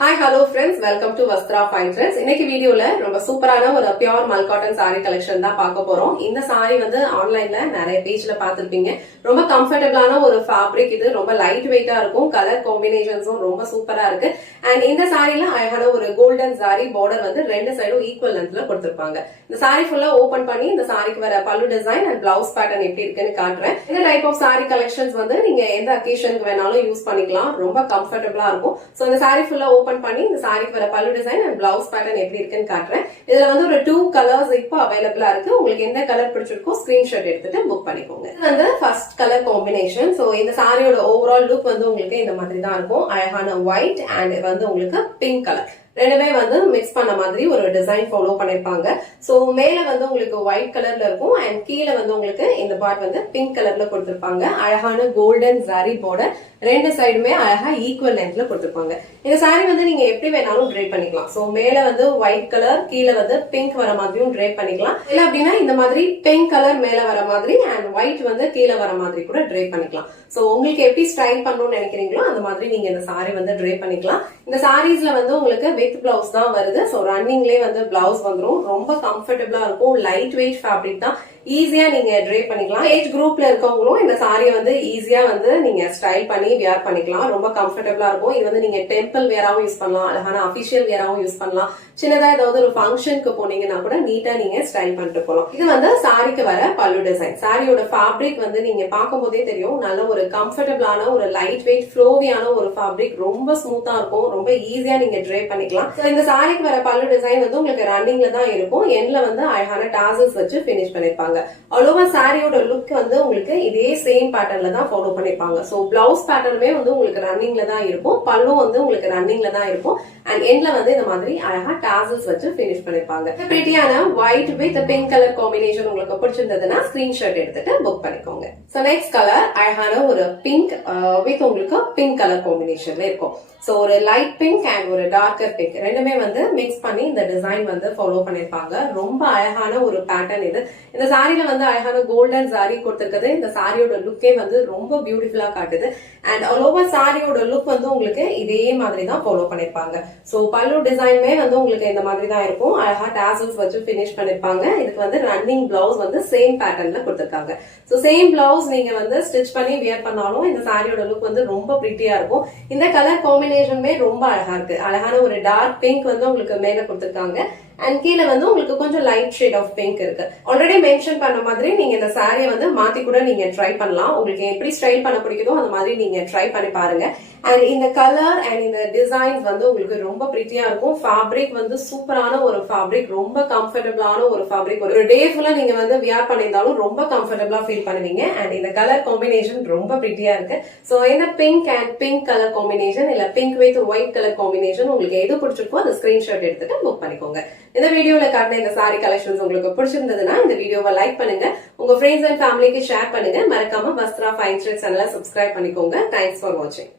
Hi, hello friends. Welcome to Vastra Fine Threads. இன்னைக்கு வீடியோல ரொம்ப சூப்பரான ஒரு பியூர் மல் காட்டன் saree கலெக்ஷன் தான் பார்க்க போறோம். இந்த saree வந்து ஆன்லைன்ல நிறைய பேஜ்ல பார்த்திருப்பீங்க. ரொம்ப கம்ஃபர்ட்டபிளான ஒரு ஃபேப்ரிக் இது. ரொம்ப லைட் வெயிட்டா இருக்கும். கலர் காம்பினேஷன்ஸும் ரொம்ப சூப்பரா இருக்கு. அண்ட் இந்த சாரில அழகான ஒரு கோல்டன் saree border வந்து ரெண்டு சைடும் ஈக்குவல் லென்த்ல கொடுத்திருப்பாங்க. இந்த saree ஃபுல்லா ஓபன் பண்ணி இந்த சாரிக்கு வர பல்லு டிசைன் அண்ட் பிளவுஸ் பேட்டர்ன் எப்படி இருக்குன்னு காட்டுறேன். இந்த டைப் ஆஃப் saree கலெக்ஷன்ஸ் வந்து நீங்க எந்த அக்கேஷனுக்கு வேணாலும் யூஸ் பண்ணிக்கலாம். ரொம்ப கம்ஃபர்ட்டபிளா இருக்கும். சோ இந்த saree ஃபுல்லா ஓபன் பண்ணி இந்த சாரிக்கு வர பல்லு டிசைன் அண்ட் பிளவுஸ் பேட்டர்ன் எப்படி இருக்குன்னு காட்டுறேன். இதுல வந்து ஒரு 2 கலர்ஸ் இப்போ அவைலபிளா இருக்கு. உங்களுக்கு எந்த கலர் பிடிச்சிருக்கோ ஸ்கிரீன்ஷாட் எடுத்துட்டு புக் பண்ணிக்கோங்க. இது வந்து ஃபர்ஸ்ட் கலர் காம்பினேஷன். சோ இந்த சாரியோட ஓவரால் லுக் வந்து உங்களுக்கு இந்த மாதிரி தான் இருக்கும். அழகான ஒயிட் அண்ட் வந்து உங்களுக்கு பிங்க் கலர் ரெண்டுமே வந்து மிக்ஸ் பண்ண மாதிரி ஒரு டிசைன் ஃபாலோ பண்ணிருப்பாங்க. சோ மேல வந்து உங்களுக்கு ஒயிட் கலர்ல இருக்கும் அண்ட் கீழே வந்து உங்களுக்கு இந்த பார்ட் வந்து பிங்க் கலர்ல கொடுத்திருப்பாங்க. அழகான கோல்டன் saree border ரெண்டு சைடுமே அழகா ஈக்குவல் லென்த்ல கொடுத்திருப்பாங்க. இந்த saree வந்து நீங்க எப்படி வேணாலும் ட்ரேப் பண்ணிக்கலாம். சோ மேல வந்து ஒயிட் கலர் கீழே வந்து பிங்க் வர மாதிரியும் ட்ரேப் பண்ணிக்கலாம். இல்ல அப்படின்னா இந்த மாதிரி பிங்க் கலர் மேல வர மாதிரி அண்ட் ஒயிட் வந்து கீழே வர மாதிரி கூட ட்ரேப் பண்ணிக்கலாம். சோ உங்களுக்கு எப்படி ஸ்டைல் பண்ணணும்னு நினைக்கிறீங்களோ அந்த மாதிரி நீங்க இந்த saree வந்து ட்ரேப் பண்ணிக்கலாம். இந்த சாரீஸ்ல வந்து உங்களுக்கு வித் பிளவுஸ் தான் வருது. சோ ரன்னிங்லயே வந்து பிளவுஸ் வந்துரும். ரொம்ப கம்ஃபர்டபிளா இருக்கும். லைட் வெயிட் ஃபேப்ரிக் தான். ஈஸியா நீங்க ட்ரேப் பண்ணிக்கலாம். ஏஜ் குரூப்ல இருக்கவங்களும் இந்த சாரியை வந்து ஈஸியா வந்து நீங்க ஸ்டைல் பண்ணி வியர் பண்ணிக்கலாம். ரொம்ப கம்ஃபர்டபிளா இருக்கும். இது வந்து நீங்க டெம்பிள் வேராவும் யூஸ் பண்ணலாம். அழகான அபிஷியல் வேராவும் யூஸ் பண்ணலாம். சின்னதா ஏதாவது ஒரு ஃபங்க்ஷனுக்கு போனீங்கன்னா கூட நீட்டா நீங்க ஸ்டைல் பண்ணிட்டு போகலாம். இது வந்து சாரிக்கு வர பல்லு டிசைன். சாரியோட ஃபேப்ரிக் வந்து நீங்க பார்க்கும் போதே தெரியும். நல்ல ஒரு கம்ஃபர்டபிளான ஒரு லைட் வெயிட் ஃப்ளோவியான ஒரு ஃபேப்ரிக். ரொம்ப ஸ்மூத்தா இருக்கும். ரொம்ப ஈஸியா நீங்க ட்ரேப் பண்ணிக்கலாம். இந்த சாரிக்கு வர பல்லு டிசைன் வந்து உங்களுக்கு ரன்னிங்ல தான் இருக்கும். எண்ட்ல வந்து அழகான டாசல்ஸ் வச்சு பினிஷ் பண்ணிருப்பாங்க. ஆல் ஓவர் சாரியோட லுக் வந்து உங்களுக்கு இதே சேம் பேட்டர்ன்ல தான் ஃபாலோ பண்ணிருப்பாங்க. சோ பிளவுஸ் பேட்டர்னுமே வந்து உங்களுக்கு ரன்னிங்ல தான் இருக்கும். பல்லும் வந்து உங்களுக்கு ரன்னிங்ல தான் இருக்கும். அண்ட் எண்ட்ல வந்து இந்த மாதிரி அழகா டாசல்ஸ் வச்சு பினிஷ் பண்ணிருப்பாங்க. பிரிட்டியான white with pink colour combination உங்களுக்கு பிடிச்சிருந்ததுன்னா ஸ்கிரீன்ஷாட் எடுத்துட்டு புக் பண்ணிக்கோங்க. சோ நெக்ஸ்ட் கலர் அழகான ஒரு பிங்க் வித் உங்களுக்கு பிங்க் கலர் காம்பினேஷன்ல இருக்கும். சோ ஒரு லைட் பிங்க் அண்ட் ஒரு டார்க்கர் பிங்க் ரெண்டுமே வந்து மிக்ஸ் பண்ணி இந்த டிசைன் வந்து ஃபாலோ பண்ணிருப்பாங்க. ரொம்ப அழகான ஒரு பேட்டர்ன் இது. இந்த சாரில வந்து அழகான கோல்டன் saree கொடுத்திருக்குது. இந்த சாரியோட லுக்கே வந்து ரொம்ப பியூட்டிஃபுல்லா காட்டுது. அண்ட் ஆல் ஓவர் சாரியோட லுக் வந்து உங்களுக்கு இதே மாதிரி தான் ஃபாலோ பண்ணிருப்பாங்க. சோ பல்லு டிசைனுமே வந்து உங்களுக்கு இந்த மாதிரி தான் இருக்கும். அழகா டாசல்ஸ் வச்சு பினிஷ் பண்ணிருப்பாங்க. இதுக்கு வந்து ரன்னிங் பிளவுஸ் வந்து சேம் பேட்டர்ன்ல கொடுத்திருக்காங்க. சோ சேம் பிளவுஸ் நீங்க வந்து ஸ்டிச் பண்ணி வியர் பண்ணாலும் இந்த சாரியோட லுக் வந்து ரொம்ப பிரிட்டியா இருக்கும். இந்த கலர் காம்பினேஷனுமே ரொம்ப அழகா இருக்கு. அழகான ஒரு டார்க் பிங்க் வந்து உங்களுக்கு மேல கொடுத்திருக்காங்க. அண்ட் கீழே வந்து உங்களுக்கு கொஞ்சம் லைட் ஷேட் ஆஃப் பிங்க் இருக்கு. ஆல்ரெடி மென்ஷன் பண்ண மாதிரி நீங்க இந்த சாரியை வந்து மாத்தி கூட நீங்க ட்ரை பண்ணலாம். உங்களுக்கு எப்படி ஸ்டைல் பண்ண பிடிக்குதோ அந்த மாதிரி நீங்க ட்ரை பண்ணி பாருங்க. அண்ட் இந்த கலர் அண்ட் இந்த டிசைன்ஸ் வந்து உங்களுக்கு ரொம்ப பிரிட்டியா இருக்கும். ஃபேப்ரிக் வந்து சூப்பரான ஒரு ஃபேப்ரிக். ரொம்ப கம்ஃபர்டபிளான ஒரு ஃபேப்ரிக். ஒரு டே ஃபுல்லா நீங்க வந்து வியர் பண்ணியிருந்தாலும் ரொம்ப கம்ஃபர்டபிளா ஃபீல் பண்ணுவீங்க. அண்ட் இந்த கலர் காம்பினேஷன் ரொம்ப பிரிட்டியா இருக்கு. சோ இந்த pink and pink colour combination இல்ல pink with white colour combination உங்களுக்கு எது பிடிச்சிருக்கோ அந்த ஸ்கிரீன்ஷாட் எடுத்துட்டு புக் பண்ணிக்கோங்க. இந்த வீடியோல காட்டின இந்த சாரி கலெக்ஷன்ஸ் உங்களுக்கு பிடிச்சிருந்ததுன்னா இந்த வீடியோவை லைக் பண்ணுங்க. உங்க ஃப்ரெண்ட்ஸ் அண்ட் ஃபேமிலிக்கு ஷேர் பண்ணுங்க. மறக்காம வஸ்த்ரா ஃபைன் த்ரெட்ஸ் சேனலை சப்ஸ்கிரைப் பண்ணிக்கோங்க. தேங்க்ஸ் ஃபார் வாட்சிங்.